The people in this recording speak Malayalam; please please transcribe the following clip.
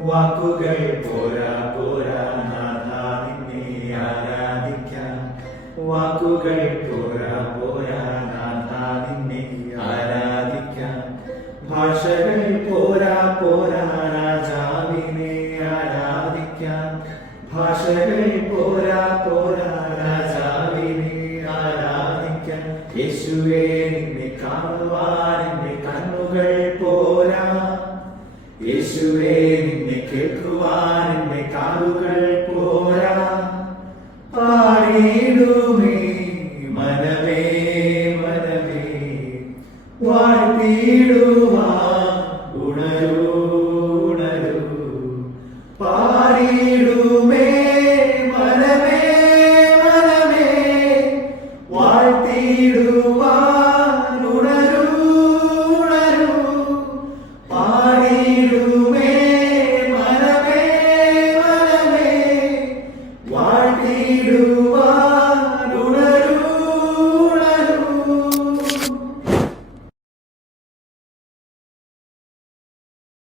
വാക്കുകൾ പോരാ പോരാ നാഥ നിന്നെ ആരാധിക്കാൻ. വാക്കുകൾ പോരാ പോരാ നാഥ നിന്നെ ആരാധിക്കാൻ. ഭാഷകൾ പോരാ പോരാ രാജാവിനെ ആരാധിക്കാൻ. ഭാഷകൾ പോരാ പോരാ രാജാവിനെ ആരാധിക്കാൻ. യേശുവേ നിന്നെ കാണുവാൻ എന്റെ കണ്ണുകൾ പോരാ. യേശുവേ നിന്നെ കേൾക്കുവാൻ എന്റെ കാതുകൾ പോരാ. പാടിയിടുമേ